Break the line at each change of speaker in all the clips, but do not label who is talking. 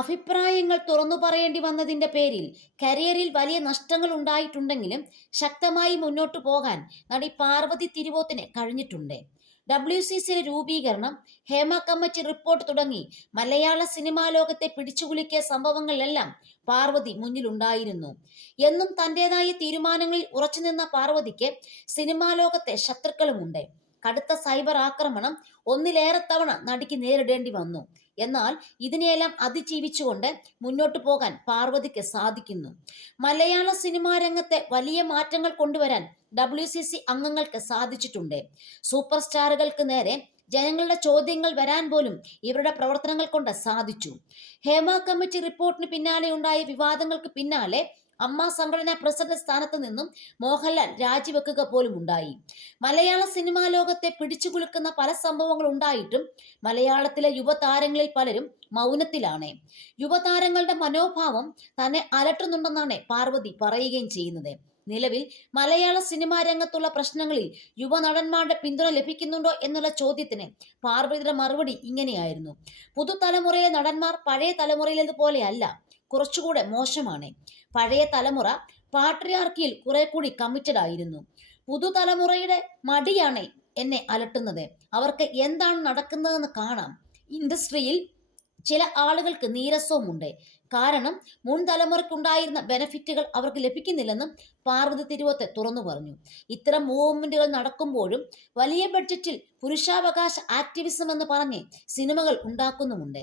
അഭിപ്രായങ്ങൾ തുറന്നു പറയേണ്ടി വന്നതിന്റെ പേരിൽ കരിയറിൽ വലിയ നഷ്ടങ്ങൾ ഉണ്ടായിട്ടുണ്ടെങ്കിലും ശക്തമായി മുന്നോട്ടു പോകാൻ നടി പാർവതി തിരുവോത്തിന് കഴിഞ്ഞിട്ടുണ്ട്. ഡബ്ല്യു സി സിയുടെ രൂപീകരണം ഹേമ കമ്മിറ്റി റിപ്പോർട്ട് തുടങ്ങി മലയാള സിനിമാ ലോകത്തെ പിടിച്ചുകുലുക്കിയ സംഭവങ്ങളിലെല്ലാം പാർവതി മുന്നിലുണ്ടായിരുന്നു. എന്നും തന്റേതായ തീരുമാനങ്ങളിൽ ഉറച്ചുനിന്ന പാർവതിക്ക് സിനിമാ ലോകത്തെ ശത്രുക്കളുമുണ്ട്. കടുത്ത സൈബർ ആക്രമണം ഒന്നിലേറെ തവണ നടിക്ക് നേരിടേണ്ടി വന്നു. എന്നാൽ ഇതിനെയെല്ലാം അതിജീവിച്ചുകൊണ്ട് മുന്നോട്ടു പോകാൻ പാർവതിക്ക് സാധിക്കുന്നു. മലയാള സിനിമാ രംഗത്തെ വലിയ മാറ്റങ്ങൾ കൊണ്ടുവരാൻ ഡബ്ല്യു സി സി അംഗങ്ങൾക്ക് സാധിച്ചിട്ടുണ്ട്. സൂപ്പർ സ്റ്റാറുകൾക്ക് നേരെ ജനങ്ങളുടെ ചോദ്യങ്ങൾ വരാൻ പോലും ഇവരുടെ പ്രവർത്തനങ്ങൾ കൊണ്ട് സാധിച്ചു. ഹേമ കമ്മിറ്റി റിപ്പോർട്ടിന് പിന്നാലെ ഉണ്ടായ വിവാദങ്ങൾക്ക് പിന്നാലെ അമ്മ സംഘടനാ പ്രസിഡന്റ് സ്ഥാനത്ത് നിന്നും മോഹൻലാൽ രാജിവെക്കുക പോലും ഉണ്ടായി. മലയാള സിനിമാ ലോകത്തെ പിടിച്ചുകുലുക്കുന്ന പല സംഭവങ്ങൾ ഉണ്ടായിട്ടും മലയാളത്തിലെ യുവതാരങ്ങളിൽ പലരും മൗനത്തിലാണ്. യുവതാരങ്ങളുടെ മനോഭാവം തന്നെ അലട്ടുന്നുണ്ടെന്നാണ് പാർവതി പറയുകയും ചെയ്യുന്നത്. നിലവിൽ മലയാള സിനിമാ രംഗത്തുള്ള പ്രശ്നങ്ങളിൽ യുവനടന്മാരുടെ പിന്തുണ ലഭിക്കുന്നുണ്ടോ എന്നുള്ള ചോദ്യത്തിന് പാർവതിയുടെ മറുപടി ഇങ്ങനെയായിരുന്നു. പുതുതലമുറയിലെ നടന്മാർ പഴയ തലമുറയിലേതുപോലെയല്ല കുറച്ചുകൂടെ മോശമാണ്. പഴയ തലമുറ പാട്രിയാർക്കിയിൽ കുറെ കൂടി കമ്മിറ്റഡ് ആയിരുന്നു. പുതുതലമുറയുടെ മടിയാണ് എന്നെ അലട്ടുന്നത്. അവർക്ക് എന്താണ് നടക്കുന്നതെന്ന് കാണാം. ഇൻഡസ്ട്രിയിൽ ചില ആളുകൾക്ക് നീരസവുമുണ്ട്. കാരണം മുൻ തലമുറയ്ക്കുണ്ടായിരുന്ന ബെനഫിറ്റുകൾ അവർക്ക് ലഭിക്കുന്നില്ലെന്നും പാർവതി തിരുവത്തെ തുറന്നു പറഞ്ഞു. ഇത്തരം മൂവ്മെന്റുകൾ നടക്കുമ്പോഴും വലിയ ബഡ്ജറ്റിൽ പുരുഷാവകാശ ആക്ടിവിസം എന്ന് പറഞ്ഞ് സിനിമകൾ ഉണ്ടാക്കുന്നുമുണ്ട്.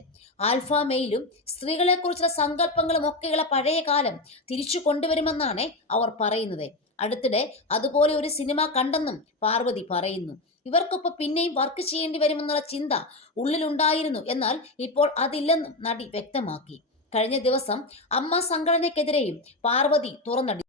ആൽഫ മെയിലും സ്ത്രീകളെക്കുറിച്ചുള്ള സങ്കല്പങ്ങളും ഒക്കെയുള്ള പഴയ കാലം തിരിച്ചു കൊണ്ടുവരുമെന്നാണ് അവർ പറയുന്നത്. അടുത്തിടെ അതുപോലെ ഒരു സിനിമ കണ്ടെന്നും പാർവതി പറയുന്നു. ഇവർക്കൊപ്പം പിന്നെയും വർക്ക് ചെയ്യേണ്ടി വരുമെന്നുള്ള ചിന്ത ഉള്ളിലുണ്ടായിരുന്നു. എന്നാൽ ഇപ്പോൾ അതില്ലെന്നും നടി വ്യക്തമാക്കി. കഴിഞ്ഞ ദിവസം അമ്മ സംഘടനയ്ക്കെതിരെയും പാർവതി തുറന്നടി